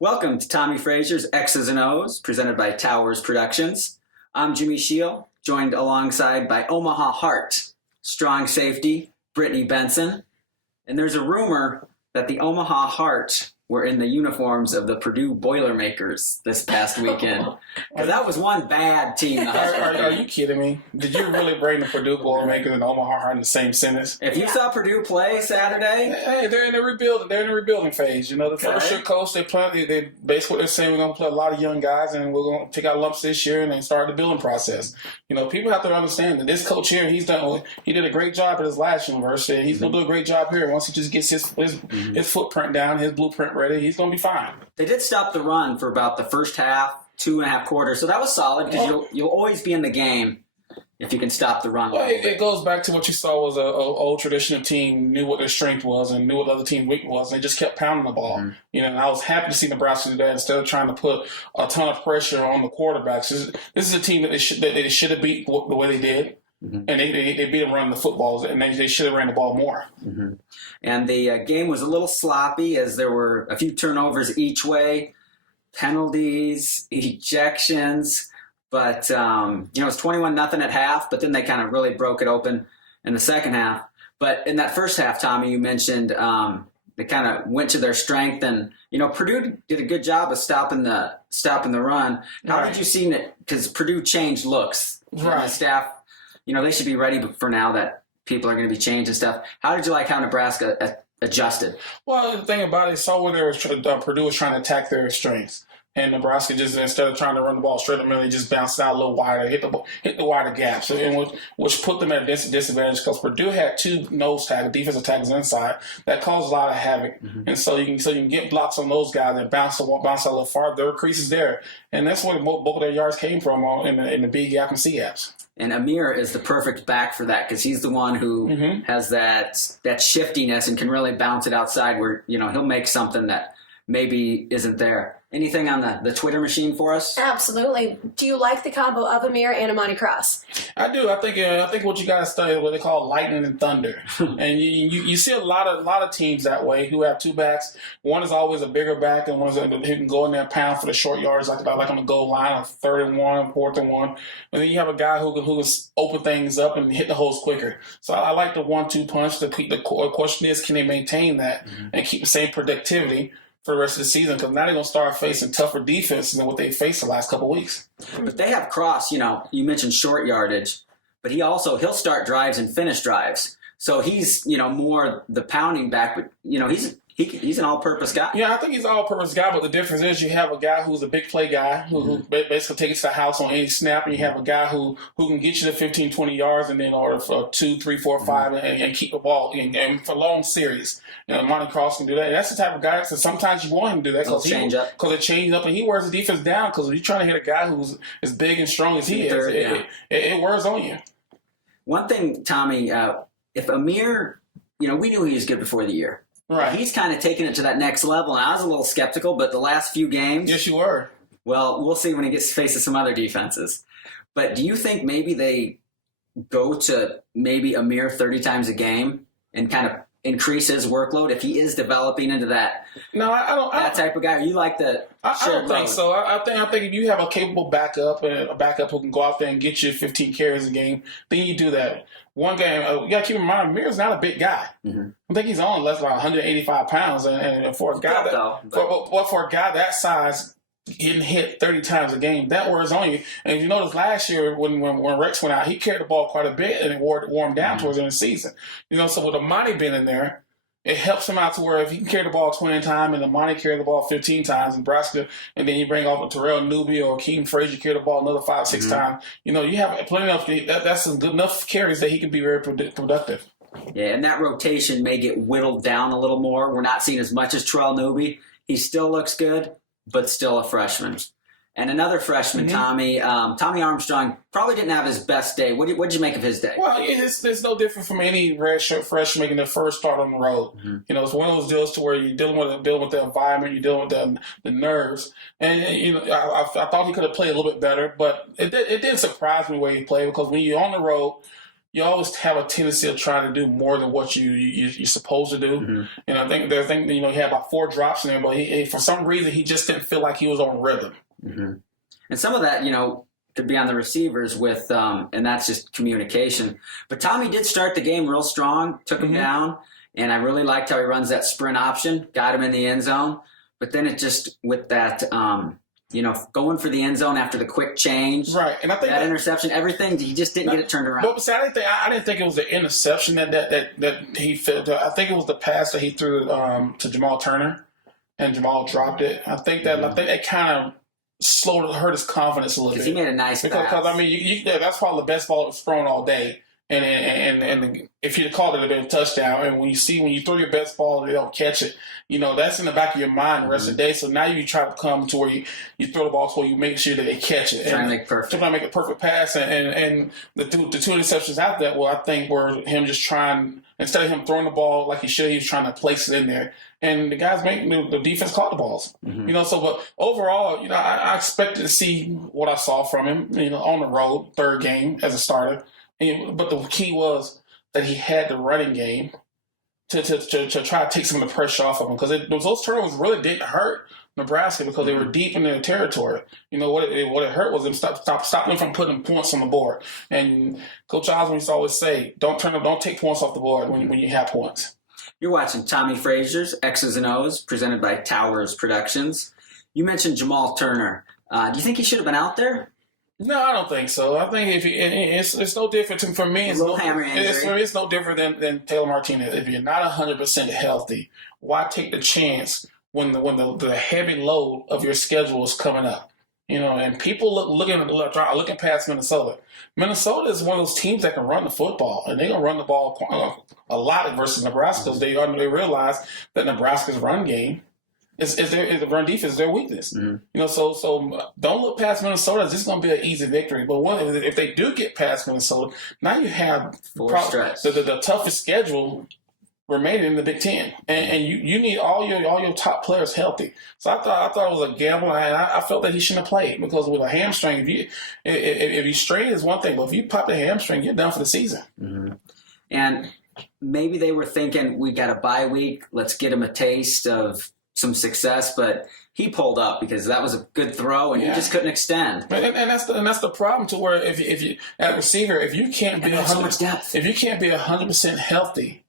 Welcome to Tommie Frazier's X's Os, presented by Towers Productions. I'm Jimmy Shield, joined alongside by Omaha Heart, strong safety, Brittany Benson. And there's a rumor that the Omaha Heart were in the uniforms of the Purdue Boilermakers this past weekend. Because that was one bad team. Are you kidding me? Did you really bring the Purdue Boilermakers and the Omaha Heart in the same sentence? If you saw Purdue play Saturday, hey, they're in the rebuilding. They're in the rebuilding phase. You know, the first year coach, they basically they're saying we're going to play a lot of young guys and we're going to take our lumps this year and then start the building process. You know, people have to understand that this coach here, he did a great job at his last university. He's going to do a great job here. Once he just gets his footprint down, his blueprint ready, he's going to be fine. They did stop the run for about the first half, 2.5 quarters, so that was solid because you'll always be in the game if you can stop the run. Well, it goes back to what you saw was an old traditional team knew what their strength was and knew what the other team's weakness was, and they just kept pounding the ball. Mm-hmm. You know, and I was happy to see Nebraska do that instead of trying to put a ton of pressure on the quarterbacks. This is a team that they should have beat the way they did. Mm-hmm. And they beat them running the footballs, and they should have ran the ball more. Mm-hmm. And the game was a little sloppy as there were a few turnovers each way, penalties, ejections. But, it was 21-0 at half, but then they kind of really broke it open in the second half. But in that first half, Tommie, you mentioned they kind of went to their strength. And, Purdue did a good job of stopping the run. How did you see it? Because Purdue changed looks. Right. The staff, they should be ready for now that people are going to be changed and stuff. How did you like how Nebraska adjusted? Well, the thing about it, saw where Purdue was trying to attack their strengths. And Nebraska just, instead of trying to run the ball straight up, they just bounced out a little wider, hit the wider gap, which put them at a disadvantage because Purdue had two defensive tackles inside that caused a lot of havoc. Mm-hmm. And so you can get blocks on those guys and bounce out a little farther. There were creases there, and that's where both of their yards came from in the B gap and C gaps. And Amir is the perfect back for that because he's the one who has that shiftiness and can really bounce it outside where he'll make something that maybe isn't there. Anything on the Twitter machine for us? Absolutely. Do you like the combo of Amir and Amani Cross? I do. I think what you got to study is what they call lightning and thunder, and you see a lot of teams that way who have two backs. One is always a bigger back, and one is who can go in there and pound for the short yards, like on the goal line, on 3rd and 1, 4th and 1. And then you have a guy who can open things up and hit the holes quicker. So I like the 1-2 punch. The question is, can they maintain that and keep the same productivity for the rest of the season, because now they're going to start facing tougher defenses than what they faced the last couple of weeks. But they have Cross, you mentioned short yardage, but he'll start drives and finish drives. So he's, more the pounding back, but, he's an all-purpose guy. Yeah, I think he's an all-purpose guy, but the difference is you have a guy who's a big play guy who basically takes the house on any snap, and you have a guy who can get you to 15, 20 yards and then order for 2, 3, 4, 5 and keep the ball and for long series. Monty Cross can do that. That's the type of guy that sometimes you want him to do that because it changes up and he wears the defense down because you're trying to hit a guy who's as big and strong as he is. It wears on you. One thing, Tommie, if Amir, we knew he was good before the year. Right. He's kind of taken it to that next level, and I was a little skeptical, but the last few games... Yes, you were. Well, we'll see when he faces some other defenses. But do you think maybe they go to maybe Amir 30 times a game and kind of increase his workload if he is developing into that? No, I don't. That type of guy. Or you like the? I don't think so. I think if you have a capable backup and a backup who can go out there and get you 15 carries a game, then you do that. One game, you got to keep in mind, Amir's not a big guy. Mm-hmm. I think he's only less than 185 pounds, and for a guy for a guy that size, getting hit 30 times a game, that wears on you. And if you notice last year when Rex went out, he carried the ball quite a bit and it wore him down towards the end of the season. So with Amani being in there, it helps him out to where if he can carry the ball 20 times and Amani carry the ball 15 times, Nebraska, and then you bring off a Terrell Newby or Keem Frazier carry the ball another 5, 6 times, you have plenty of that's good enough carries that he can be very productive. Yeah, and that rotation may get whittled down a little more. We're not seeing as much as Terrell Newby. He still looks good, but still a freshman. And another freshman, Tommy Armstrong, probably didn't have his best day. What did you make of his day? Well, it's no different from any redshirt freshman making their first start on the road. Mm-hmm. It's one of those deals to where you're dealing with the environment, you're dealing with the nerves. And I thought he could have played a little bit better, but it didn't surprise me where he played because when you're on the road, you always have a tendency of trying to do more than what you're supposed to do. Mm-hmm. And I think he had about 4 drops in there, but he for some reason he just didn't feel like he was on rhythm. Mm-hmm. And some of that, could be on the receivers with, and that's just communication. But Tommie did start the game real strong, took him down, and I really liked how he runs that sprint option, got him in the end zone. But then it just, with that, going for the end zone after the quick change, right? And I think that interception, everything, he just didn't get it turned around. But see, I didn't think it was the interception that he felt. I think it was the pass that he threw to Jamal Turner, and Jamal dropped it. I think it kind of hurt his confidence a little bit. Because he made a nice pass. Because I mean, that's probably the best ball that's thrown all day. And if you'd called it, it'd been a touchdown. And when you throw your best ball and they don't catch it, that's in the back of your mind the rest of the day. So now you try to come to where you throw the ball to where you make sure that they catch it. Trying to make a perfect pass. And the two interceptions out that, I think were him just trying, instead of him throwing the ball like he should, he was trying to place it in there. And the guys the defense caught the balls. Mm-hmm. But overall, I expected to see what I saw from him, on the road, third game as a starter. But the key was that he had the running game to try to take some of the pressure off of him, because those turnovers really didn't hurt Nebraska because they were deep in their territory. What it hurt was them stop them from putting points on the board. And Coach Osborne used to always say, don't take points off the board when you have points. You're watching Tommie Frazier Xs Os, presented by Towers Productions. You mentioned Jamal Turner. Do you think he should have been out there? No, I don't think so. I think it's no different for me. It's no different than Taylor Martinez. If you're not 100% healthy, why take the chance when the heavy load of your schedule is coming up? And people looking past Minnesota. Minnesota is one of those teams that can run the football, and they're gonna run the ball a lot versus Nebraska, because they realize that Nebraska's run game is the run defense is their weakness. Mm-hmm. So don't look past Minnesota. This is going to be an easy victory. But if they do get past Minnesota, now you have the toughest schedule remaining in the Big Ten, and you need all your top players healthy. So I thought it was a gamble, and I felt that he shouldn't have played, because with a hamstring, if you strain is one thing, but if you pop the hamstring, you're done for the season. Mm-hmm. And maybe they were thinking, we got a bye week, let's get him a taste of some success, but he pulled up because that was a good throw, and he just couldn't extend. And that's the problem, to where if you at receiver, if you can't be so much depth, if you can't be 100% healthy,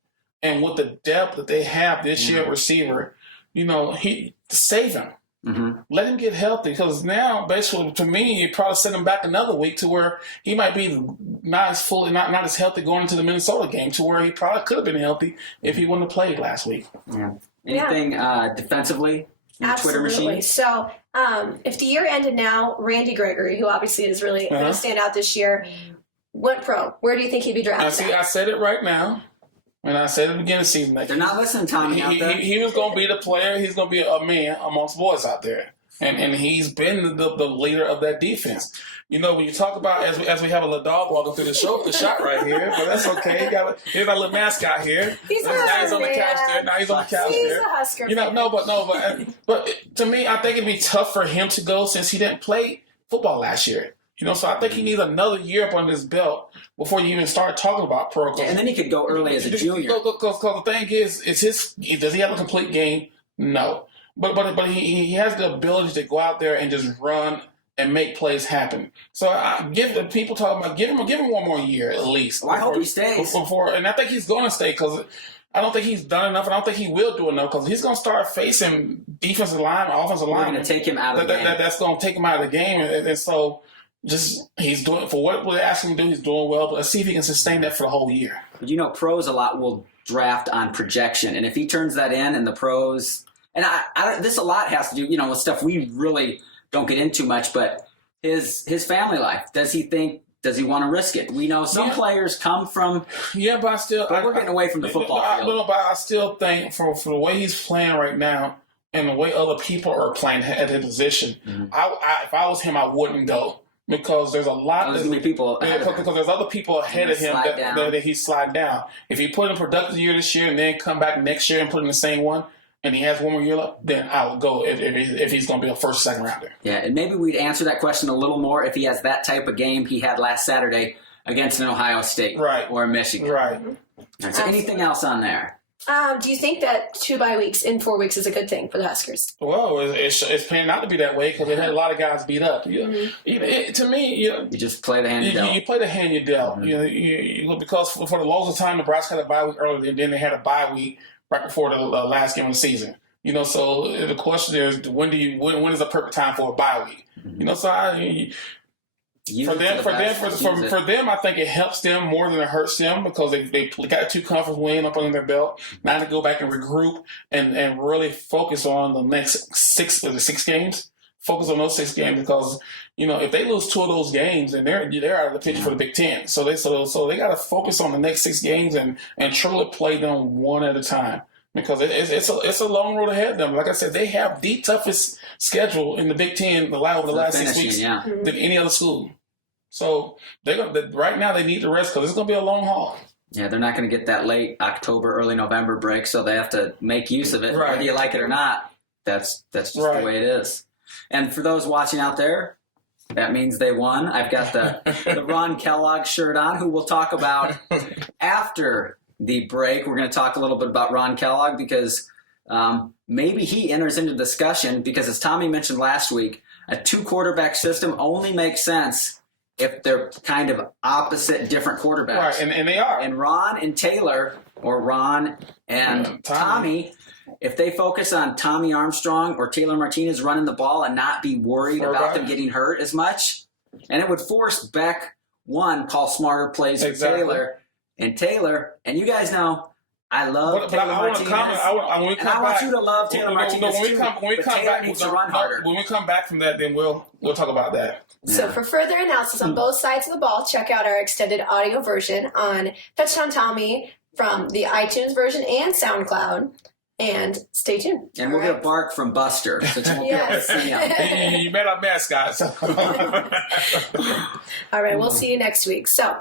and with the depth that they have this year at receiver, he save him. Mm-hmm. Let him get healthy, because now, basically, to me, you probably set him back another week to where he might be not as healthy going into the Minnesota game, to where he probably could have been healthy if he wouldn't have played last week. Yeah. Anything defensively in the Twitter machine? So if the year ended now, Randy Gregory, who obviously is really going to stand out this year, went pro. Where do you think he'd be drafted? I said it right now. And I said at the beginning of the season, they're not listening, Tommie. He was going to be the player. He's going to be a man amongst boys out there, and he's been the leader of that defense. When you talk about, as we have a little dog walking through the shot right here, but that's okay. He's our little mascot here. He's on the couch there. Now he's on the couch there. He's a Husker. But to me, I think it'd be tough for him to go, since he didn't play football last year. So I think he needs another year up on his belt before you even start talking about pro. And then he could go early as a junior. Because the thing is does he have a complete game? No. But he has the ability to go out there and just run and make plays happen. So I give the people talking about give him one more year at least. Well, I hope he stays. And I think he's going to stay, because I don't think he's done enough, and I don't think he will do enough, because he's going to start facing defensive line, offensive line. Going to take him out of the game. That's going to take him out of the game, and so. He's doing, for what we're asking him to do, he's doing well, but let's see if he can sustain that for the whole year. But pros a lot will draft on projection, and if he turns that in the pros, and this a lot has to do, with stuff we really don't get into much, but his family life. Does he want to risk it? We know some players come from. Yeah, but we're getting away from the football field. But I still think for the way he's playing right now, and the way other people are playing at his position, if I was him, I wouldn't go. Because there's a lot. There's going to be people because there's other people ahead of him that he's sliding down. If he put in a productive year this year and then come back next year and put in the same one, and he has one more year left, then I would go if he's going to be a first, second rounder. Yeah, and maybe we'd answer that question a little more if he has that type of game he had last Saturday. against an Ohio State Right. or Michigan. Right. All right, so anything else on there? Do you think that 2 bye weeks in 4 weeks is a good thing for the Huskers? Well, it's planning out to be that way because they had a lot of guys beat up. To me, You just play the hand you dealt. you play the hand you dealt. Because for the longest time, Nebraska had a bye week earlier, and then they had a bye week right before the last game of the season. So the question is, when is the perfect time for a bye week? For them, I think it helps them more than it hurts them because they got 2 conference wins up under their belt. Now to go back and regroup and really focus on the next 6 games. Focus on those 6 games because if they lose 2 of those games, then they're out of the picture for the Big Ten. So they got to focus on the next 6 games and truly play them one at a time because it's a long road ahead of them. Like I said, they have the toughest schedule in the Big Ten over the last 6 weeks than any other school. So right now they need to rest because it's going to be a long haul. Yeah, they're not going to get that late October, early November break, so they have to make use of it, whether you like it or not. That's just the way it is. And for those watching out there, that means they won. I've got the Ron Kellogg shirt on, who we'll talk about after the break. We're going to talk a little bit about Ron Kellogg because maybe he enters into discussion because, as Tommie mentioned last week, a 2-quarterback system only makes sense if they're kind of opposite, different quarterbacks. Right, and they are. And Ron and Taylor, or Ron and Tommie, if they focus on Tommy Armstrong or Taylor Martinez running the ball and not be worried about them getting hurt as much, and it would force Beck, call smarter plays for Taylor. And you guys know, I love Taylor Martinez. I want you to love Taylor Martinez too, but Taylor needs to run harder. When we come back from that, then we'll talk about that. So for further analysis on both sides of the ball, check out our extended audio version on Touchdown Tommie from the iTunes version and SoundCloud. And stay tuned. And we'll get a bark from Buster, so you won't be able to see him. You met our mascot. So. All right, we'll see you next week. So